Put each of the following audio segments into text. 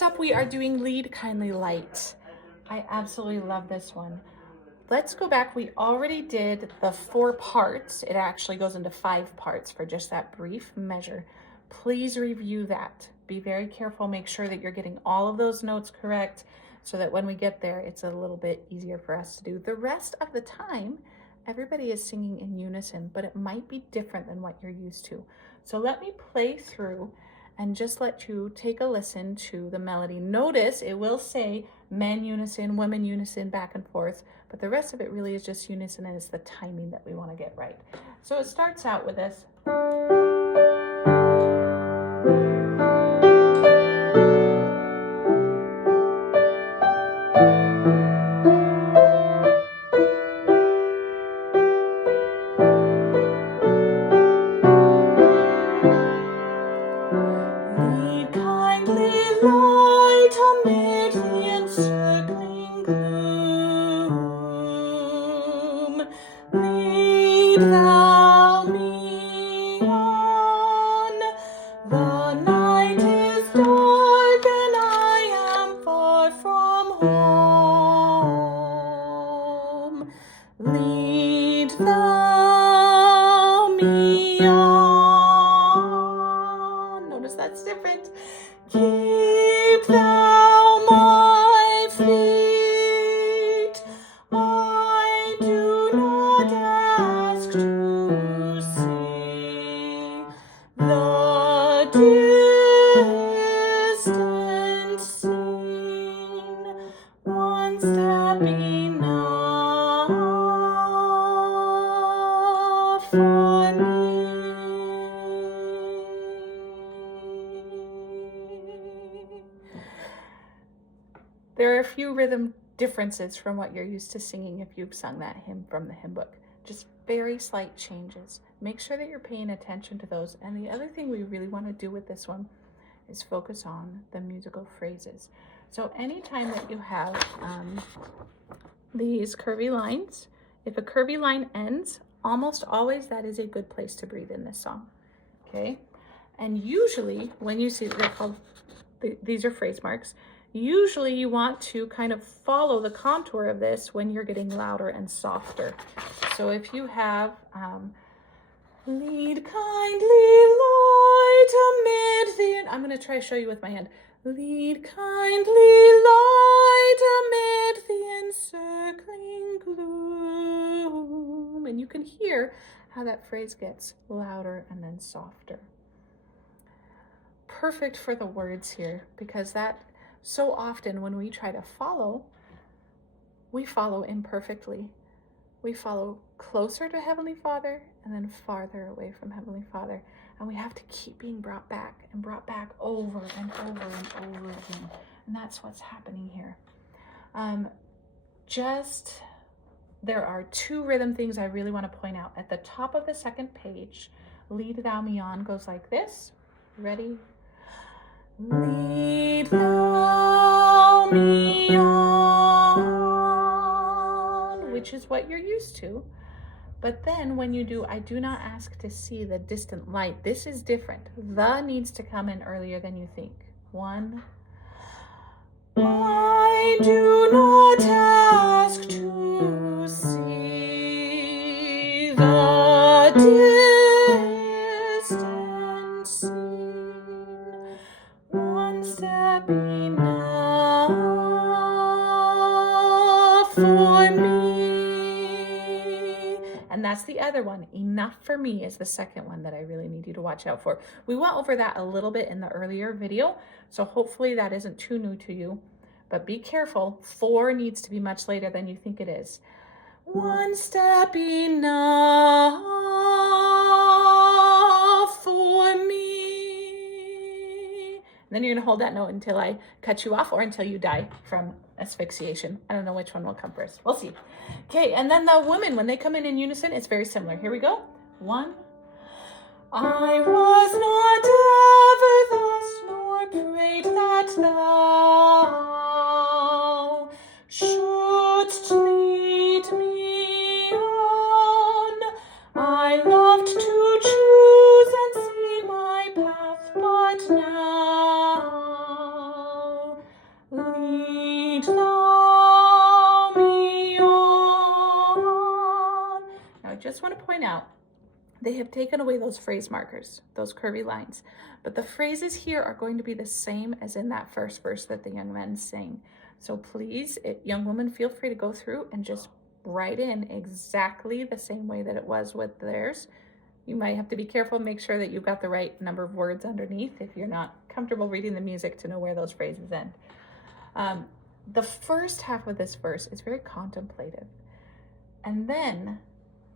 Next up, we are doing Lead Kindly Light. I absolutely love this one. Let's go back. We already did the 4 parts. It actually goes into 5 parts for just that brief measure. Please review that. Be very careful. Make sure that you're getting all of those notes correct so that when we get there, it's a little bit easier for us to do. The rest of the time, everybody is singing in unison, but it might be different than what you're used to. So let me play through and just let you take a listen to the melody. Notice it will say men unison, women unison, back and forth, but the rest of it really is just unison, and it's the timing that we want to get right. So it starts out with this. Lead kindly light amid the encircling gloom. Lead thou me on. The night is dark and I am far from home. Lead thou me on. Notice that's different. Keep thou my feet. I do not ask to see the distant scene. One step enough for me. There are a few rhythm differences from what you're used to singing if you've sung that hymn from the hymn book. Just very slight changes. Make sure that you're paying attention to those. And the other thing we really want to do with this one is focus on the musical phrases. So anytime that you have these curvy lines, if a curvy line ends, almost always that is a good place to breathe in this song. Okay? And usually when you see, they're called, these are phrase marks. Usually you want to kind of follow the contour of this when you're getting louder and softer. So if you have lead kindly light amid the, I'm going to try to show you with my hand. Lead kindly light amid the encircling gloom. And you can hear how that phrase gets louder and then softer. Perfect for the words here, because that so often when we try to follow, we follow imperfectly. We follow closer to Heavenly Father and then farther away from Heavenly Father. And we have to keep being brought back and brought back over and over and over again. And that's what's happening here. There are 2 rhythm things I really want to point out. At the top of the 2nd page, Lead Thou Me On goes like this. Ready? Lead thou me on, which is what you're used to. But then when you do, I do not ask to see the distant light, this is different. The needs to come in earlier than you think. 1. I do not ask to see the distant scene. One step enough for me. And that's the other one. Enough for me is the second one that I really need you to watch out for. We went over that a little bit in the earlier video, so hopefully that isn't too new to you. But be careful, 4 needs to be much later than you think it is. One step enough for me. And then you're gonna hold that note until I cut you off or until you die from asphyxiation. I don't know which one will come first. We'll see. Okay, and then the women, when they come in unison, it's very similar. Here we go. 1. I was not ever thus, nor prayed that thou shouldst lead me on. I loved to choose and see my path, but now want to point out, they have taken away those phrase markers, those curvy lines, but the phrases here are going to be the same as in that first verse that the young men sing. So please, young women, feel free to go through and just write in exactly the same way that it was with theirs. You might have to be careful, make sure that you've got the right number of words underneath if you're not comfortable reading the music to know where those phrases end. The first half of this verse is very contemplative. And then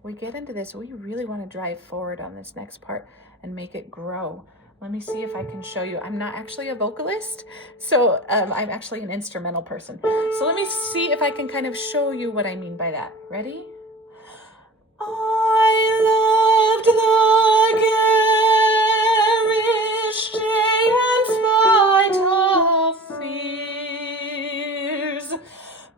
we get into this, we really want to drive forward on this next part and make it grow. Let me see if I can show you. I'm not actually a vocalist, so I'm actually an instrumental person. So let me see if I can kind of show you what I mean by that. Ready? I loved the garish day and spite of fears.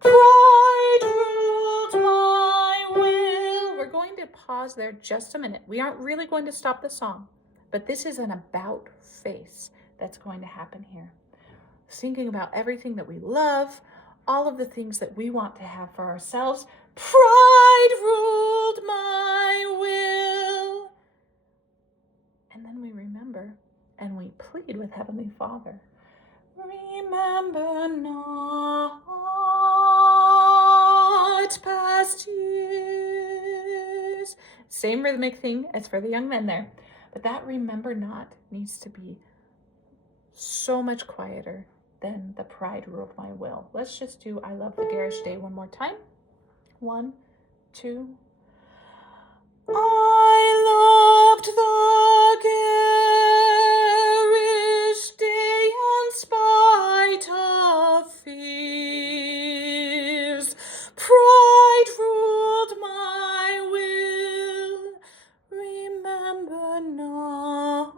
Pride ruled my will. We're going to pause there just a minute. We aren't really going to stop the song, but this is an about face that's going to happen here. Thinking about everything that we love, all of the things that we want to have for ourselves. Pride ruled my will. And then we remember and we plead with Heavenly Father. Remember not past years. Same rhythmic thing as for the young men there. But that remember not needs to be so much quieter than the pride ruled my will. Let's just do I love the garish day one more time. 1, 2. I loved the garish day and spite of fears. Pride ruled my will. Remember not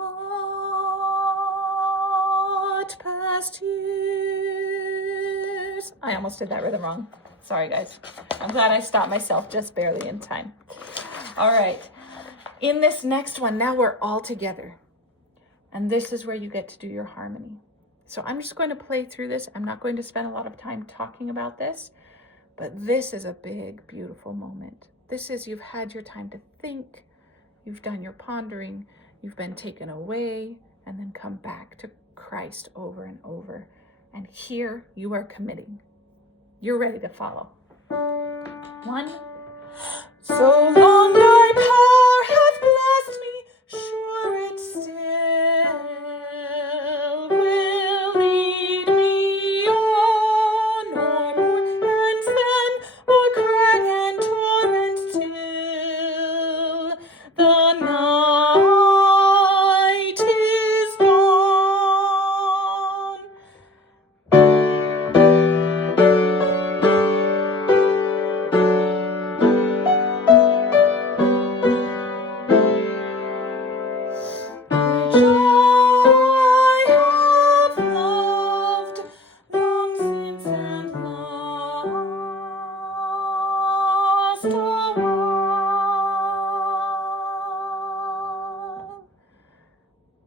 past years. I almost did that rhythm wrong. Sorry, guys. I'm glad I stopped myself just barely in time. All right. In this next one, now we're all together. And this is where you get to do your harmony. So I'm just going to play through this. I'm not going to spend a lot of time talking about this, but this is a big, beautiful moment. This is, you've had your time to think, you've done your pondering, you've been taken away, and then come back to Christ over and over. And here you are committing. You're ready to follow. 1. So long thy power hath blessed me, sure it still will lead me on, o'er moor and fen, o'er crag and torrent till the night is gone.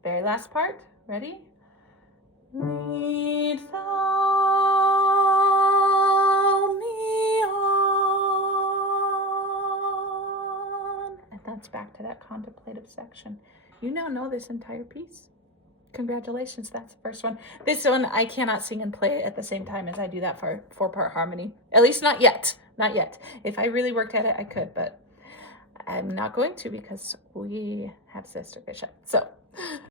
Very last part. Ready? Lead thou me on. And that's back to that contemplative section. You now know this entire piece. Congratulations, that's the first one. This one, I cannot sing and play it at the same time as I do that for 4-part harmony. At least not yet. Not yet. If I really worked at it, I could, but I'm not going to because we have Sister Bishop. So